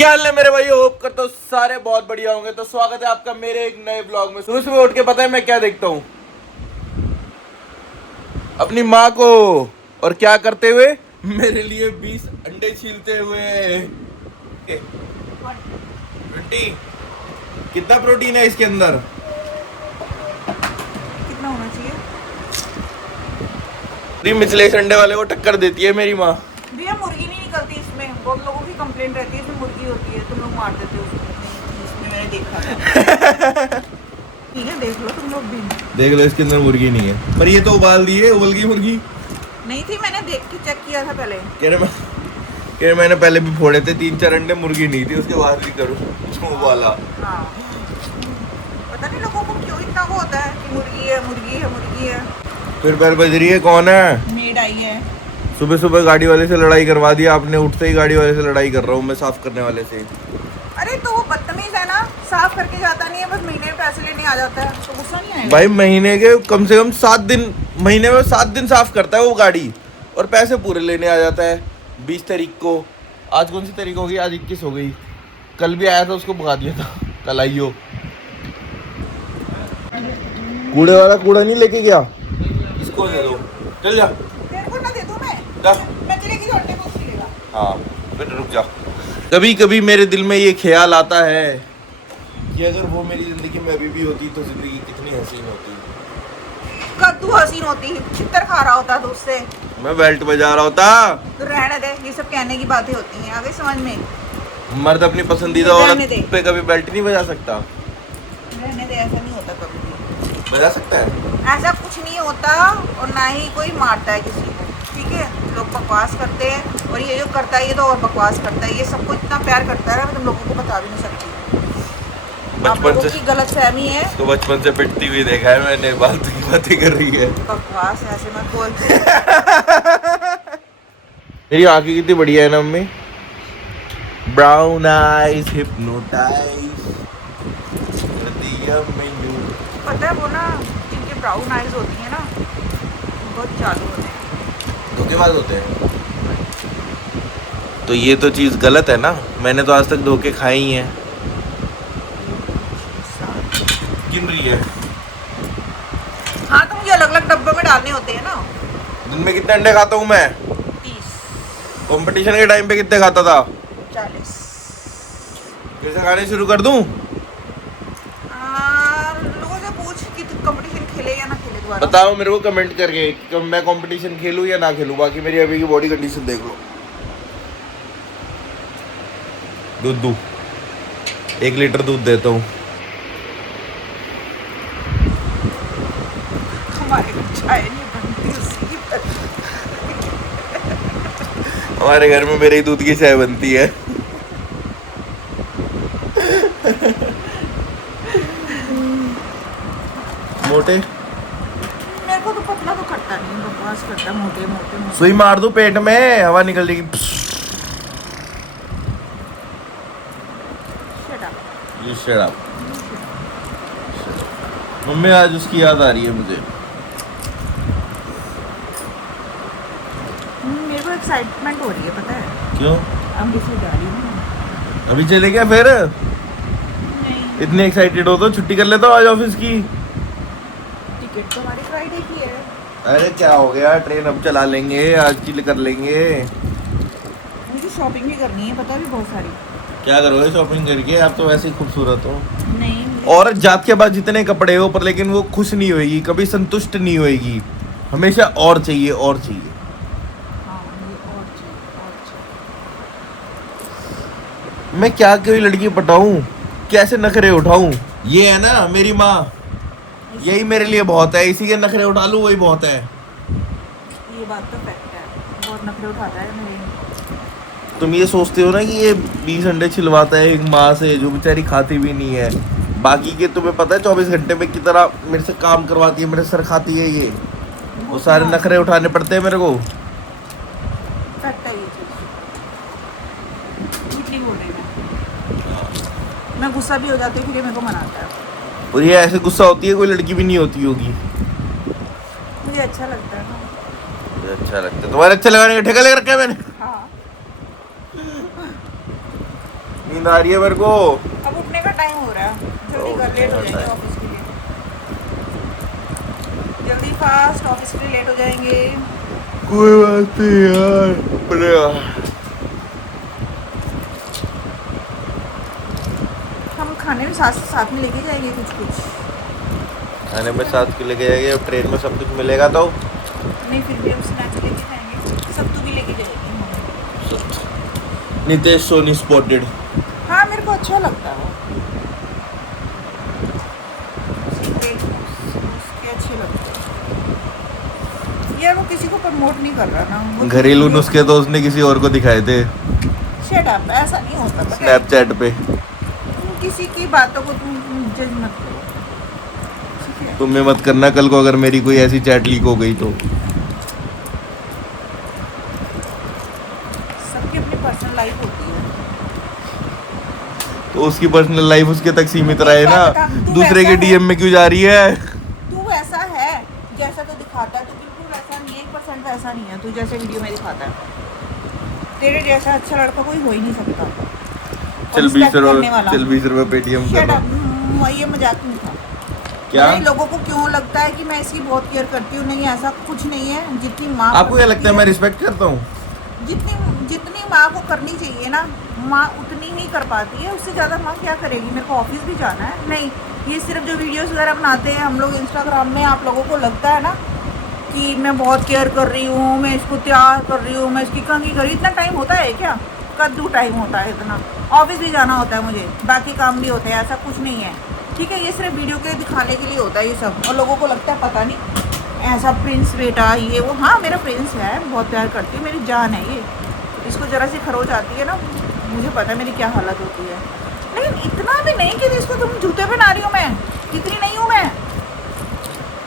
क्या हाल है मेरे भाई, होप करता हूँ सारे बहुत बढ़िया होंगे। तो स्वागत है आपका मेरे एक नए ब्लॉग में। सुबह सुबह उठ के पता है मैं क्या देखता हूँ? अपनी माँ को। और क्या करते हुए? मेरे लिए 20 अंडे छीलते हुए। 20। कितना प्रोटीन है इसके अंदर? कितना होना चाहिए? मिचलेस अंडे वाले को टक्कर देती है मेरी माँ। भैया मुर्गी नहीं निकलती इसमें, बहुत लोगों की कंप्लेंट रहती है इसमें मुर्गी होती है, तुम लोग मार देते हो उसको। इसमें मैंने देखा था। ठीक है, देख लो तुम लोग भी। देख लो, इसके अंदर मुर्गी नहीं है, पर ये तो उबाल दी है, उबल गई मुर्गी। नहीं थी, मैंने देख के चेक किया था पहले। कह रहे मैंने पहले भी फोड़े थे 3-4 अंडे, मुर्गी नहीं थी, उसके बाद भी करूँ उबाला। हाँ, पता नहीं लोगों को क्यों इतना वो होता है कि मुर्गी है मुर्गी है मुर्गी है। फिर पैर बज रही है, कौन है? मेड आई है। सुबह सुबह गाड़ी वाले से लड़ाई करवा दिया आपने। उठते ही गाड़ी वाले से लड़ाई कर रहा हूँ मैं, साफ करने वाले से। अरे तो वो बदतमीज है ना, साफ करके जाता नहीं है, बस महीने में पैसे लेने आ जाता है, तो गुस्सा नहीं आएगा? भाई महीने के कम से कम 7 दिन, महीने में 7 दिन साफ करता है वो गाड़ी, और पैसे पूरे लेने आ जाता है 20 तारीख को। आज कौन सी तारीख हो गई? आज 21 हो गई। कल भी आया था, उसको भगा दिया था। कल आइयो। कूड़े वाला कूड़ा नहीं लेके गया, इसको दे दो। चल जा। तेरे को ना दे दूं मैं? जा। मैं चलेगी तो अंडे को छिलेगा। हाँ, फिर रुक जा। कभी कभी मेरे दिल में ये ख्याल आता है कि अगर वो मेरी जिंदगी में अभी भी होती तो जिंदगी कितनी हसीन होती। कद्दू हसीन होती, छितर खा रहा होता तो उससे। मैं बेल्ट बजा रहा होता। तो रहने दे, ये सब कहने की बातें होती हैं, आगे समझ में। मर्द अपनी पसंदीदा रहने दे। औरत पे कभी बेल्ट नहीं बजा सकता। रहने दे, ऐसा नहीं होता कभी भी। बजा सकता है। ऐसा कुछ नहीं होता, और ना ही कोई मारता है किसी को, ठीक है? लोग बकवास करते हैं, और ये जो करता है ये तो और बकवास करता है। ये सबको इतना प्यार करता है ना, मैं तुम लोगों को बता भी नहीं सकती। आप बचपन लोगों से की गलतफहमी है। तो बचपन से पिटती हुई देखा है मैंने, फालतू की बातें कर रही है। बकवास ऐसे मत बोल। मेरी आंखें कितनी बढ़िया है ना मम्मी। ब्राउन आईज हिप्नोटाइज कर दिया मैनू। पता है वो ना, जिनके ब्राउन आइज होती है ना, बहुत चालू होते हैं। धोखेबाज होते हैं। तो ये तो चीज गलत है ना, मैंने तो आज तक धोखे खाए ही हैं। गिन रही है। हाँ, तो मुझे अलग अलग डब्बे में डालने होते हैं ना। दिन में कितने अंडे खाता हूँ मैं? 30, कंपटीशन के टाइम पे कितने खाता था? 40। फिर से खाने शुरू कर दूं? लोगों से पूछ कि तुम कंपटीशन खेले या ना खेले दोबारा। बताओ मेरे को कमेंट करके कि मैं कंपटीशन खेलूं या ना खेलूं। बाकी मेरी अभी की बॉडी कंडीशन देख लो। दूध दूं, 1 लीटर दूध देता हूँ। हमारे घर चाय नहीं बनती, उसकी बनती। हमारे घर में मेरे ही दूध की चाय बनती है। मोटे मेरे को तो पतला तो करता नहीं, बकवास करता, मोटे मोटे मोटे। सुई मार दूं पेट में, हवा निकल जाएगी। Shut up. You shut up. Mummy आज उसकी याद आ रही है मुझे। मेरे को एक्साइटमेंट हो रही है, पता है? क्यों? अमृतसर जा रही हूँ। अभी चले क्या फिर? नहीं, इतने एक्साइटेड हो तो छुट्टी कर लेता हूँ आज ऑफिस की। टिकट तो हमारी फ्राइडे की है। अरे क्या हो गया, ट्रेन अब चला लेंगे, आज की कर लेंगे। मुझे शॉपिंग भी करनी है, पता भी बहुत सारी। क्या करोगे शॉपिंग करके? आप तो वैसे ही खूबसूरत हो। नहीं, औरत जात के बाद जितने कपड़े हो पर, लेकिन वो खुश नहीं होएगी, कभी संतुष्ट नहीं होएगी। हमेशा और चाहिए और चाहिए। हाँ, मुझे और चाहिए, और चाहिए। मैं क्या कोई लड़की पटाऊं, कैसे नखरे उठाऊं? ये है ना मेरी माँ, यही मेरे लिए बहुत है। इसी के नखरे उठा लूं, वही बहुत है। ये बात तो फैक्ट है, बहुत नखरे उठाता है मेरे। तुम ये सोचते हो ना कि ये 20 अंडे छिलवाता है एक माँ से, जो बेचारी खाती भी नहीं है। बाकी के तुम्हें पता है 24 घंटे में की तरह मेरे से काम करवाती है, मेरे सर खाती है ये। वो सारे नखरे उठाने पड़ते हैं मेरे को। फैक्ट है ये चीज़, झूठ नहीं बोल रही मैं गुस्सा भी हो जाती हूँ, फिर ये मेरे को मनाता है। और ये ऐसे गुस्सा होती है, कोई लड़की भी नहीं होती होगी। मुझे अच्छा लगता है ना। मुझे अच्छा लगता है। तुम्हारे अच्छे लगाने का ठेका ले रखा है मैंने। हाँ, नींद आ रही है मेरे को। अब उठने का टाइम हो रहा है, जल्दी कर, लेट हो जाएंगे ऑफिस के लिए, जल्दी फास्ट ऑफिस के लिए लेट हो जाएंगे। कोई बात नहीं यार, हम खाने में साथ साथ में लेके जाएंगे कुछ कुछ। खाने में साथ के लेके जाएंगे, अब ट्रेन में सब कुछ मिलेगा तो नहीं, फिर भी हम स्नैक्स लेके जाएंगे, सत्तू भी लेके जाएंगे। नितेश सोनी स्पॉटेड। हाँ, मेरे को अच्छा लगता है वो, उसके अच्छे लगते हैं यार। वो किसी को प्रमोट नहीं कर रहा ना, वो घरेलू नुस्खे तो उसने किसी और को दिखाए थे शट अप, ऐसा नहीं होता पता है? स्नैपचैट पे। तुम किसी की बातों को तुम जज मत करो, ठीक है? तुम्हें मत करना, कल को अगर मेरी कोई ऐसी चैट लीक हो गई तो। सबकी अपनी पर्सनल लाइफ होती है। तो उसकी पर्सनल लाइफ उसके तक सीमित रहे ना, एक बात बता, तू दूसरे के ऐसा है? डीएम में क्यों जा रही है? तू वैसा है जैसा तो दिखाता है, तू बिल्कुल वैसा नहीं है, 1% वैसा नहीं है तू जैसे वीडियो में दिखाता है। तेरे जैसा अच्छा लड़का कोई हो ही नहीं सकता। चल 20 रुपए पेटीएम कर Shut रहा up, ये मजाक नहीं था। क्या? नहीं, लोगों को क्यों लगता है कि मैं इसकी बहुत केयर करती हूँ? नहीं, ऐसा कुछ नहीं है। जितनी माँ आपको क्या लगता है मैं रिस्पेक्ट करता हूँ? जितनी जितनी माँ को करनी चाहिए ना, माँ उतनी ही कर पाती है, उससे ज़्यादा माँ क्या करेगी? मेरे को ऑफिस भी जाना है। नहीं, ये सिर्फ जो वीडियोस वगैरह बनाते हैं हम लोग इंस्टाग्राम में, आप लोगों को लगता है ना कि मैं बहुत केयर कर रही हूँ, मैं इसको तैयार कर रही हूँ, मैं इसकी कंघी कर रही हूँ। इतना टाइम होता है क्या? कद्दू टाइम होता है इतना। ऑफिस भी जाना होता है मुझे, बाकी काम भी होते हैं, ऐसा कुछ नहीं है, ठीक है? ये सिर्फ वीडियो के दिखाने के लिए होता है ये सब, और लोगों को लगता है पता नहीं ऐसा प्रिंस बेटा ये वो। हाँ, मेरा प्रिंस है, बहुत प्यार करती है, मेरी जान है ये। इसको ज़रा सी खरोच आती है ना, मुझे पता है मेरी क्या हालत होती है। लेकिन इतना भी नहीं कि इसको तुम जूते पे ना रही हो, मैं इतनी नहीं हूँ मैं,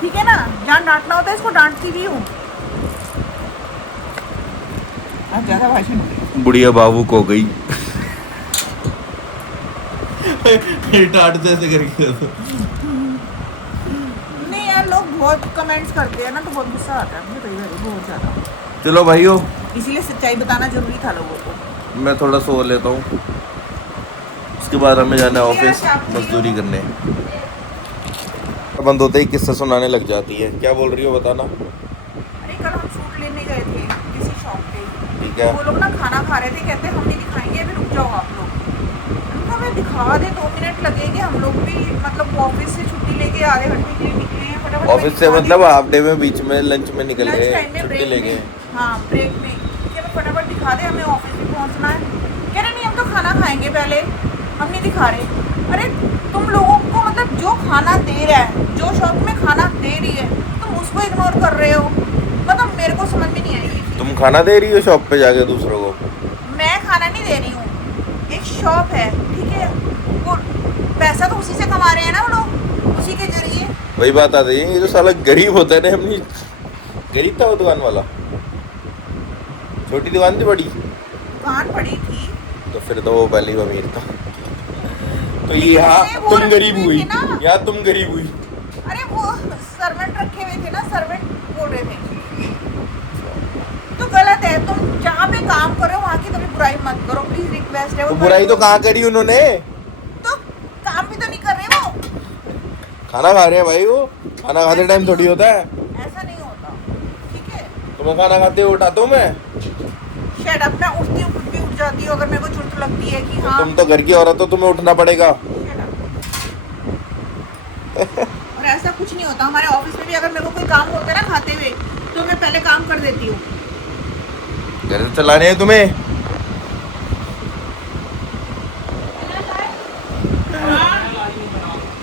ठीक है ना? जहाँ डांटना होता है इसको डांटती भी हूँ। अब ज़्यादा भाषण हो गई। बुढ़िया बाबू को गई टाट जैसे करके। नहीं यार, लोग बहुत कमेंट्स करते हैं ना, तो बहुत गुस्सा आता है मुझे कई बार, बहुत ज़्यादा। चलो भाइयों, इसीलिए सच्चाई बताना जरूरी था लोगों को। मैं थोड़ा सो लेता हूँ, उसके बाद हमें जाना है ऑफिस मजदूरी करने। बंद होते ही किस्सा सुनाने लग जाती है। क्या बोल रही हो बताना। अरे कल हम सूट लेने गए थे किसी शॉप पे, ठीक है। वो लोग ना खाना खा रहे थे, कहते हम नहीं दिखाएंगे, अभी रुक जाओ आप लोग। हमें दिखा दे, 2 मिनट लगेंगे, हम लोग भी मतलब ऑफिस से छुट्टी लेके आधे घंटे के लिए निकले हैं, फटाफट ऑफिस से मतलब हाफ डे में, बीच में लंच में निकल लंच गए, टाइम में, छुट्टी ब्रेक ले गए। में। हाँ, ब्रेक में कि हमें फटाफट दिखा दे, हमें ऑफिस भी पहुंचना है। कह रहे नहीं, हम तो खाना खाएंगे पहले, हम नहीं दिखा रहे। अरे तुम लोगों को मतलब जो खाना दे रहा है, जो शॉप में खाना दे रही है, तुम उसको इग्नोर कर रहे हो, मतलब मेरे को समझ में नहीं आई। तुम खाना दे रही हो शॉप पे जाके दूसरों को? मैं खाना नहीं दे रही हूँ, एक शॉप है, ठीक है? वो पैसा तो उसी से कमा रहे हैं ना वो लोग, उसी के जरिए। वही बात आ रही है, ये जो साला गरीब होता है ना, अपनी गरीब था वो दुकान वाला। छोटी दुकान थी बड़ी? दुकान पड़ी थी तो फिर तो वो पहले ही अमीर था। तो ये लेकिन यहाँ उसने वो तुम रखी गरीब हुई हुई, थी ना। यहाँ तुम गरीब हुई। अरे वो सर्वेंट रखे हुए थे ना, सर्वेंट बोल रहे थे तो गलत है। तुम जहाँ पे काम कर रहे हो वहाँ की कभी बुराई मत करो, प्लीज रिक्वेस्ट है। तो वो बुराई तो कहाँ करी उन्होंने? तो काम भी तो नहीं कर रहे वो। खाना खा रहे हैं भाई, वो खाना खाते टाइम थोड़ी होता है। ऐसा नहीं होता, ठीक है? तो मैं खाना खाते हुए उठाता हूँ मैं। शायद अब मैं उठती हूँ, खुद भी उठ जाती हूँ अगर मेरे को चुट लगती है कि तो हाँ। तुम तो घर की औरत हो, तुम्हें उठना पड़ेगा। और ऐसा कुछ नहीं होता, हमारे ऑफिस में भी अगर मेरे को कोई काम होता है ना खाते हुए, तो मैं पहले काम कर देती हूँ। घर से चलाने हैं तुम्हें?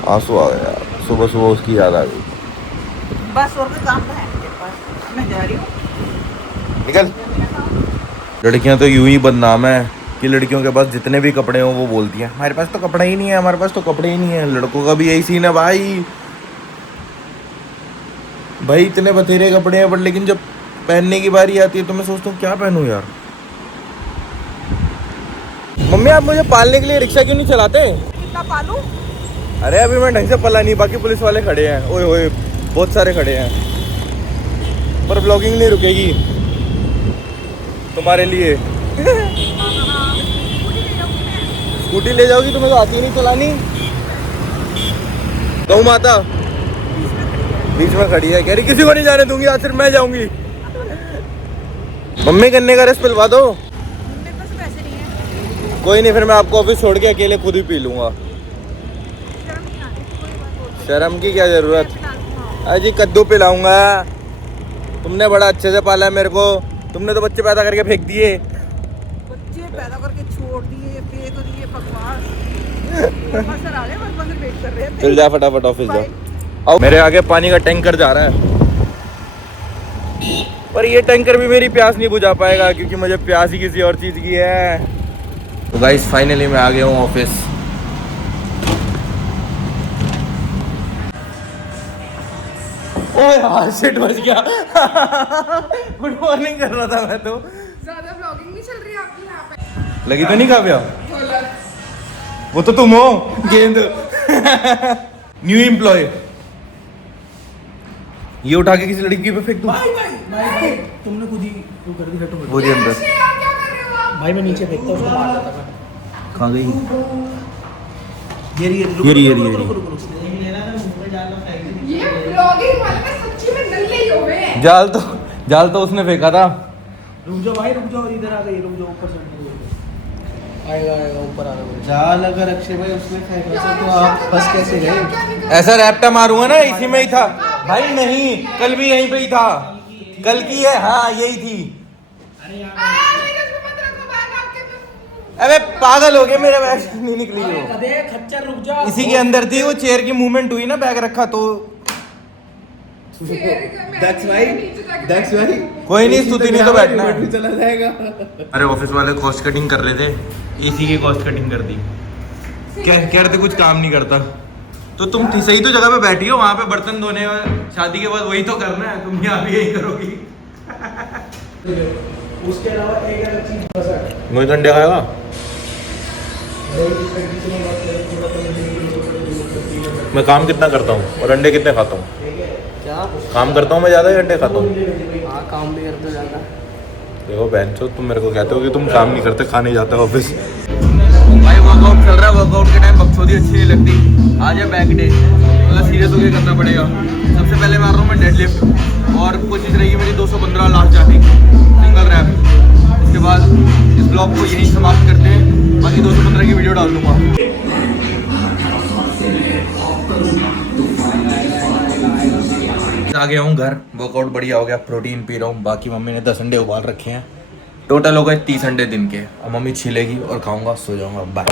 आंसू आ गया, सुबह सुबह उसकी याद आ गई। बस और कोई काम तो है मेरे पास, मैं जा रही हूँ। निकल। लड़कियां तो यूं ही बदनाम है कि लड़कियों के पास जितने भी कपड़े हों वो बोलती हैं हमारे पास तो कपड़ा ही नहीं है, हमारे पास तो कपड़े ही नहीं है। लड़कों का भी यही सीन है भाई। भाई इतने बथेरे कपड़े हैं, बट लेकिन जब पहनने की बारी आती है तो मैं सोचता हूँ क्या पहनूं यार। मम्मी आप मुझे पालने के लिए रिक्शा क्यों नहीं चलाते? कितना पालू? अरे अभी मैं ढंग से पला नहीं, बाकी पुलिस वाले खड़े हैं, ओए ओए बहुत सारे खड़े हैं। पर ब्लॉगिंग नहीं रुकेगी तुम्हारे लिए। स्कूटी ले जाओगी, तुम्हें तो आती नहीं चलानी। गौ माता बीच में खड़ी है, कह रही किसी को नहीं जाने दूंगी, आज सिर्फ मैं जाऊंगी। मम्मी गन्ने का रस पिलवा दो। मेरे पास पैसे नहीं है। कोई नहीं, फिर मैं आपको ऑफिस छोड़ के अकेले खुद ही पी लूंगा। शर्म नहीं आती, कोई बात बोलते शर्म की क्या जरूरत। हैं। अजी कद्दू पिलाऊंगा। तुमने बड़ा अच्छे से पाला है मेरे को, तुमने तो बच्चे पैदा करके फेंक दिए। बच्चे पैदा करके छोड़ दिए, फेंक दिए, बकवास। सर आ गए, बस वेट कर रहे हैं। चल जा फटाफट ऑफिस जा। आओ, मेरे आगे पानी का टैंकर जा रहा है, पर ये टैंकर भी मेरी प्यास नहीं बुझा पाएगा क्योंकि मुझे प्यास ही किसी और चीज की है। तो गाइस फाइनली मैं आ गया हूँ ऑफिस। ओए यार शिट बच गया। गुड मॉर्निंग कर रहा था मैं तो। ज्यादा ब्लॉगिंग नहीं चल रही आपकी यहाँ पे? लगी तो नहीं काव्या? वो तो तुम हो गेंद। New employ. ये उठा के किसी लड़की पे फेंक दूं? भाई तुमने खुद ही वो कर दी हटो वो अंदर भाई मैं नीचे फेंकता उसको मार देता मैं। कहाँ गई? ये ये ब्लॉगिंग वाले में सच्ची में नल्ले ही हो गए हैं। जाल तो उसने फेंका था। रुक जाओ भाई, रुक जाओ, इधर आ गई, रुक जाओ, ऊपर से आएगा ऊपर आ रहा जाल। अगर अक्षय भाई उसने फेंका तो आप फंस कैसे गए? ऐसा रैप्टा मारूंगा ना, इसी में ही था भाई। नहीं, कल भी यहीं पे ही था। कल की है, हाँ यही थी। अबे पागल हो गए, मेरे बैग से नहीं निकली वो। कदे खच्चर रुक जा। इसी के अंदर थी, वो चेयर की मूवमेंट हुई ना, बैग रखा तो। That's why कोई नहीं, स्तुति नहीं तो बैठना है। बैटरी चला जाएगा। अरे ऑफिस वाले कॉस्ट कटिंग कर रहे थे, इसी की कॉस्ट कटिंग कर दी। कह रहे थे कुछ काम नहीं करता। तो तुम सही तो जगह पे बैठी हो, वहाँ पे बर्तन धोने और शादी के बाद वही तो करना है, तुम यहाँ भी यही करोगी। उसके अलावा एक अलग चीज बस है। मुझे तो अंडे खाएगा। मैं काम कितना करता हूँ और अंडे कितने खाता हूँ? क्या काम करता हूँ मैं ज़्यादा, अंडे खाता हूँ? हाँ काम भी करते ज़्यादा। देखो बहन चो, तुम मेरे को कहते हो कि तुम काम नहीं करते, खाने जाते हो ऑफिस। भाई वर्कआउट चल रहा है, वर्कआउट के टाइम बकचोदी अच्छी नहीं लगती। आज है बैक डे, मतलब सीरियस होकर करना पड़ेगा। सबसे पहले मार रहा हूँ मैं डेडलिफ्ट, और कोशिश रहेगी मेरी 215 लास्ट जाने की, सिंगल रैप। उसके बाद इस ब्लॉग को यहीं समाप्त करते हैं, बाकी 215 की वीडियो डाल दूँगा। आ गया हूँ घर, वर्कआउट बढ़िया हो गया, प्रोटीन पी रहा हूँ। बाकी मम्मी ने 10 अंडे उबाल रखे हैं, टोटल हो गए 30 अंडे दिन के। अब मम्मी छीलेगी और खाऊंगा, सो जाऊंगा। बाय।